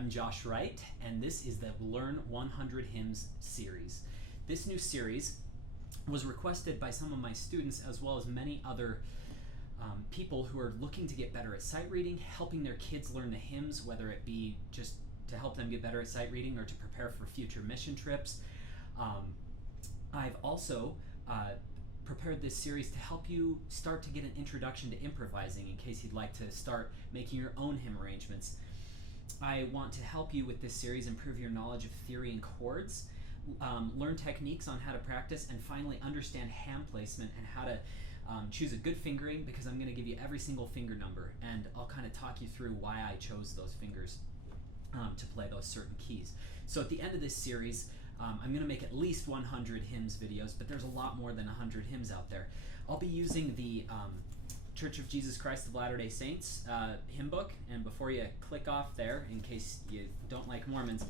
I'm Josh Wright, and this is the Learn 100 Hymns series. This new series was requested by some of my students as well as many other people who are looking to get better at sight reading, helping their kids learn the hymns, whether it be just to help them get better at sight reading or to prepare for future mission trips. I've also prepared this series to help you start to get an introduction to improvising in case you'd like to start making your own hymn arrangements. I want to help you with this series improve your knowledge of theory and chords, learn techniques on how to practice, and finally understand hand placement and how to choose a good fingering, because I'm going to give you every single finger number and I'll kind of talk you through why I chose those fingers to play those certain keys. So at the end of this series, I'm going to make at least 100 hymns videos, but there's a lot more than 100 hymns out there. I'll be using the Church of Jesus Christ of Latter-day Saints hymn book, and before you click off there, in case you don't like Mormons,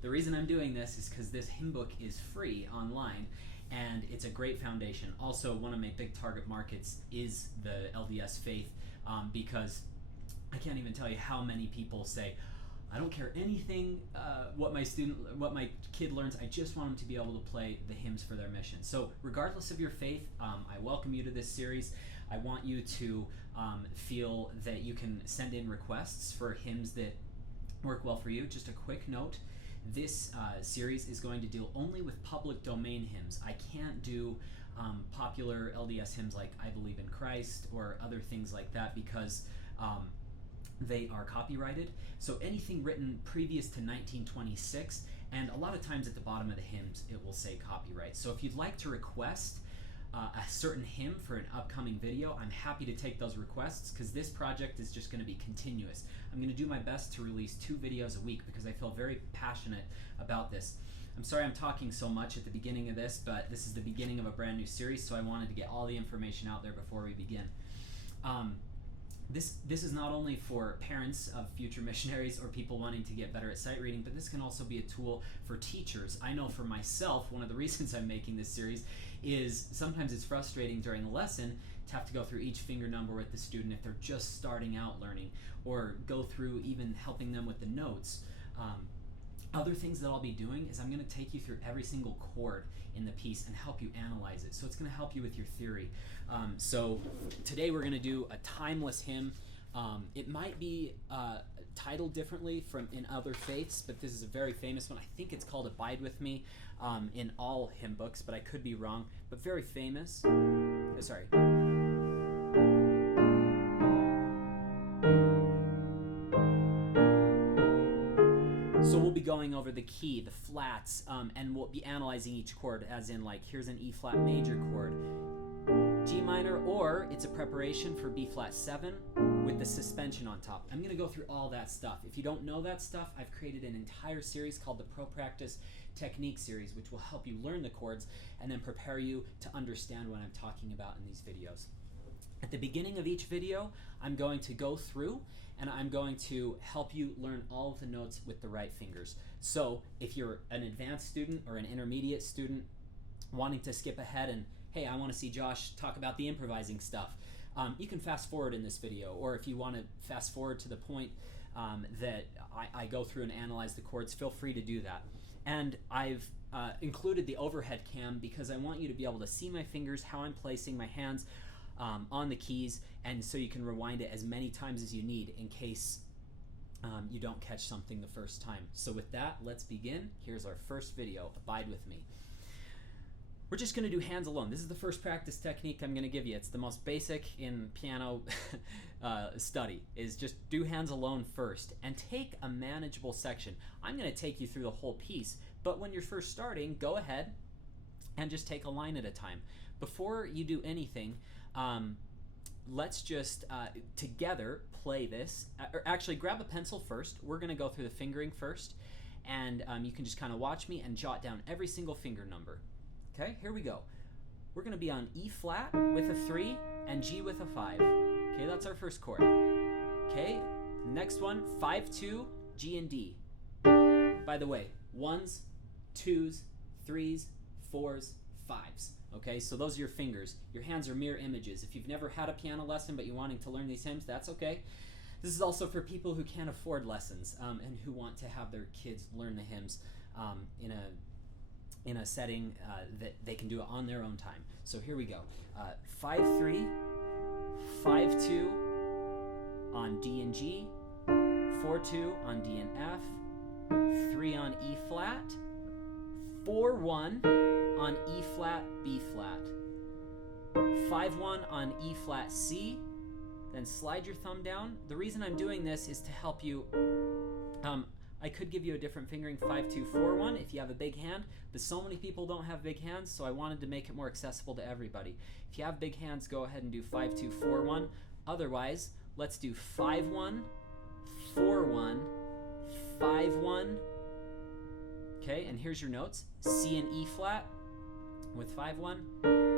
the reason I'm doing this is because this hymn book is free online, and it's a great foundation. Also, one of my big target markets is the LDS faith, because I can't even tell you how many people say, I don't care anything what my kid learns. I just want them to be able to play the hymns for their mission. So regardless of your faith, I welcome you to this series. I want you to feel that you can send in requests for hymns that work well for you. Just a quick note, this series is going to deal only with public domain hymns. I can't do popular LDS hymns like I Believe in Christ or other things like that, because they are copyrighted. So anything written previous to 1926, and a lot of times at the bottom of the hymns it will say copyright. So if you'd like to request a certain hymn for an upcoming video, I'm happy to take those requests, because this project is just going to be continuous. I'm going to do my best to release 2 videos a week because I feel very passionate about this. I'm sorry I'm talking so much at the beginning of this, but this is the beginning of a brand new series, so I wanted to get all the information out there before we begin. This is not only for parents of future missionaries or people wanting to get better at sight reading, but this can also be a tool for teachers. I know for myself, one of the reasons I'm making this series is sometimes it's frustrating during a lesson to have to go through each finger number with the student if they're just starting out learning, or go through even helping them with the notes. Other things that I'll be doing is I'm going to take you through every single chord in the piece and help you analyze it. So it's going to help you with your theory. So today we're going to do a timeless hymn. It might be titled differently from in other faiths, but this is a very famous one. I think it's called Abide With Me in all hymn books, but I could be wrong. But very famous. Sorry. So we'll be going over the key, the flats, and we'll be analyzing each chord, as in, like, here's an E flat major chord, G minor, or it's a preparation for B flat 7 with the suspension on top. I'm going to go through all that stuff. If you don't know that stuff, I've created an entire series called the Pro Practice Technique series, which will help you learn the chords and then prepare you to understand what I'm talking about in these videos. At the beginning of each video, I'm going to go through and I'm going to help you learn all of the notes with the right fingers. So if you're an advanced student or an intermediate student wanting to skip ahead and, hey, I want to see Josh talk about the improvising stuff, you can fast forward in this video. Or if you want to fast forward to the point that I go through and analyze the chords, feel free to do that. And I've included the overhead cam because I want you to be able to see my fingers, how I'm placing my hands on the keys, and so you can rewind it as many times as you need in case you don't catch something the first time. So with that, let's begin. Here's our first video, Abide With Me. We're just going to do hands alone. This is the first practice technique I'm going to give you. It's the most basic in piano study, is just do hands alone first and take a manageable section. I'm going to take you through the whole piece, but when you're first starting, go ahead and just take a line at a time. Before you do anything, let's just together play this. Or actually, grab a pencil first. We're going to go through the fingering first, and you can just kind of watch me and jot down every single finger number. Okay, here we go. We're going to be on E flat with a 3 and G with a 5. Okay, that's our first chord. Okay, next one, 5-2, G and D. By the way, 1s, 2s, 3s, 4s, 5s. Okay, so those are your fingers. Your hands are mirror images. If you've never had a piano lesson but you're wanting to learn these hymns, that's okay. This is also for people who can't afford lessons and who want to have their kids learn the hymns in a setting that they can do it on their own time. So here we go. 5-3, 5-2 on D and G, 4-2 on D and F, 3 on E flat, 4-1 on E flat, B flat, 5-1 on E flat, C, then slide your thumb down. The reason I'm doing this is to help you. I could give you a different fingering, 5-2-4-1 if you have a big hand, but so many people don't have big hands, so I wanted to make it more accessible to everybody. If you have big hands, go ahead and do 5-2-4-1. Otherwise, let's do 5-1, 4-1, 5-1. Okay, and here's your notes. C and E flat with 5-1,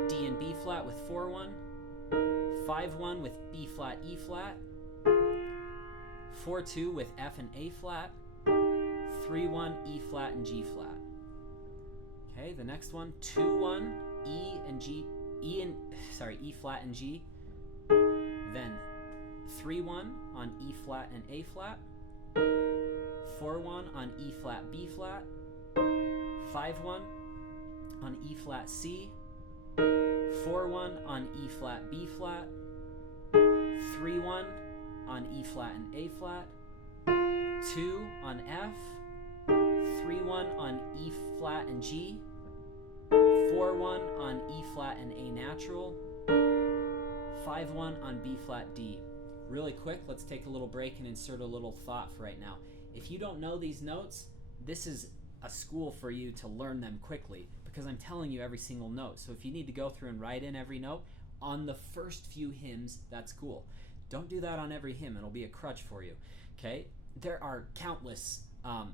D and B flat with 4-1, 5-1 with B flat, E flat, 4-2 with F and A flat, 3-1 E flat and G flat. Okay, the next one, 2-1 E flat and G, then 3-1 on E flat and A flat, 4-1 on E flat, B flat, 5-1 on E flat, C, 4-1 on E flat, B flat, 3-1 on E flat and A flat, 2 on F, 3-1 on E flat and G, 4-1 on E flat and A natural, 5-1 on B flat, D. Really quick, let's take a little break and insert a little thought for right now. If you don't know these notes, this is a school for you to learn them quickly because I'm telling you every single note. So if you need to go through and write in every note, on the first few hymns, that's cool. Don't do that on every hymn. It'll be a crutch for you. Okay? There are countless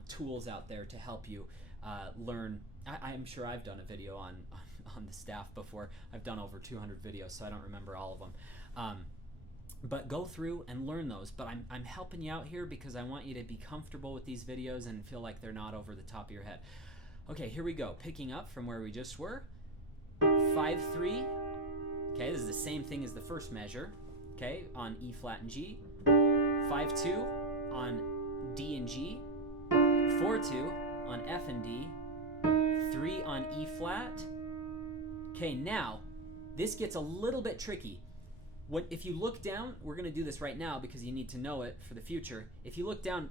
tools out there to help you learn. I'm sure I've done a video on the staff before. I've done over 200 videos, so I don't remember all of them. But go through and learn those. But I'm helping you out here because I want you to be comfortable with these videos and feel like they're not over the top of your head. Okay, here we go. Picking up from where we just were. 5-3. Okay, this is the same thing as the first measure. Okay, on E flat and G. 5-2 on D and G. 4-2 on F and D. 3 on E flat. Okay, now this gets a little bit tricky. If you look down, we're going to do this right now because you need to know it for the future. If you look down,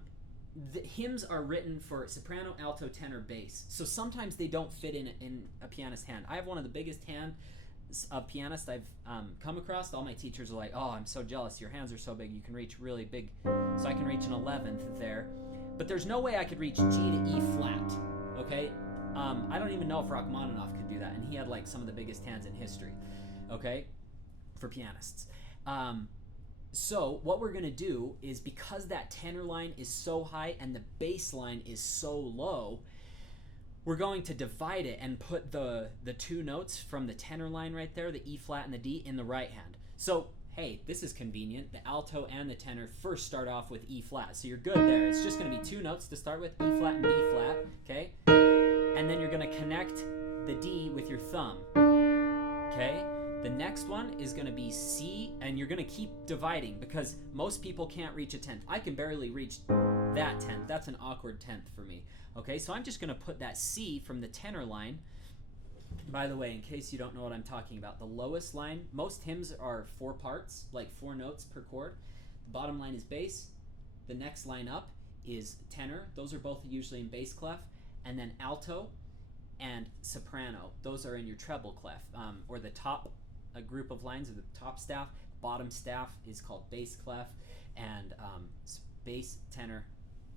the hymns are written for soprano, alto, tenor, bass. So sometimes they don't fit in a pianist's hand. I have one of the biggest hands of pianists I've come across. All my teachers are like, oh, I'm so jealous. Your hands are so big. You can reach really big. So I can reach an 11th there. But there's no way I could reach G to E flat. Okay? I don't even know if Rachmaninoff could do that. And he had like some of the biggest hands in history. Okay? For pianists. So what we're going to do is, because that tenor line is so high and the bass line is so low, we're going to divide it and put the two notes from the tenor line right there, the E flat and the D, in the right hand. So, hey, this is convenient. The alto and the tenor first start off with E flat. So you're good there. It's just going to be two notes to start with, E flat and B flat, okay? And then you're going to connect the D with your thumb, okay? The next one is going to be C, and you're going to keep dividing because most people can't reach a tenth. I can barely reach that tenth. That's an awkward tenth for me. Okay, so I'm just going to put that C from the tenor line. By the way, in case you don't know what I'm talking about, the lowest line, most hymns are 4 parts, like 4 notes per chord. The bottom line is bass. The next line up is tenor. Those are both usually in bass clef. And then alto and soprano. Those are in your treble clef, or the top. A group of lines of the top staff. Bottom staff is called bass clef, and bass, tenor,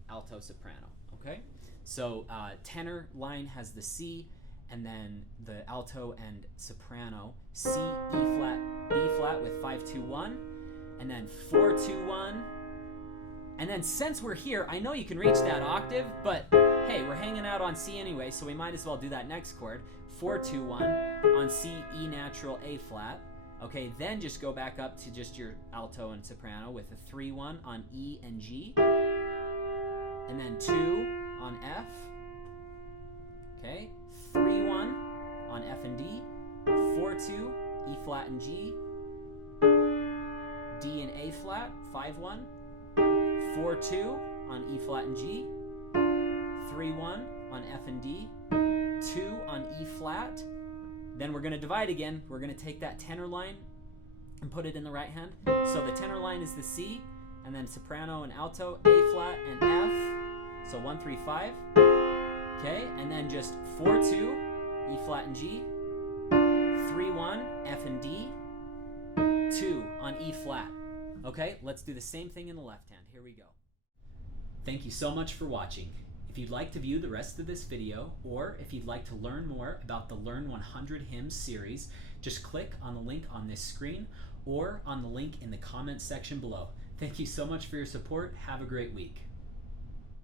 alto, soprano. Okay, so tenor line has the C, and then the alto and soprano C, E flat, B flat with 5-2-1, and then 4-2-1. And then since we're here, I know you can reach that octave, but hey, we're hanging out on C anyway, so we might as well do that next chord. 4-2-1 on C, E natural, A flat. Okay, then just go back up to just your alto and soprano with a 3-1 on E and G. And then 2 on F. Okay, 3-1 on F and D. 4-2, E flat and G. D and A flat, 5-1. 4-2 on E flat and G, 3-1 on F and D, 2 on E flat. Then we're going to divide again. We're going to take that tenor line and put it in the right hand. So the tenor line is the C, and then soprano and alto, A flat and F. So 1, 3, 5. Okay, and then just 4-2, E flat and G, 3-1, F and D, 2 on E flat. Okay, let's do the same thing in the left hand. Here we go. Thank you so much for watching. If you'd like to view the rest of this video, or if you'd like to learn more about the Learn 100 Hymns series, just click on the link on this screen or on the link in the comments section below. Thank you so much for your support. Have a great week.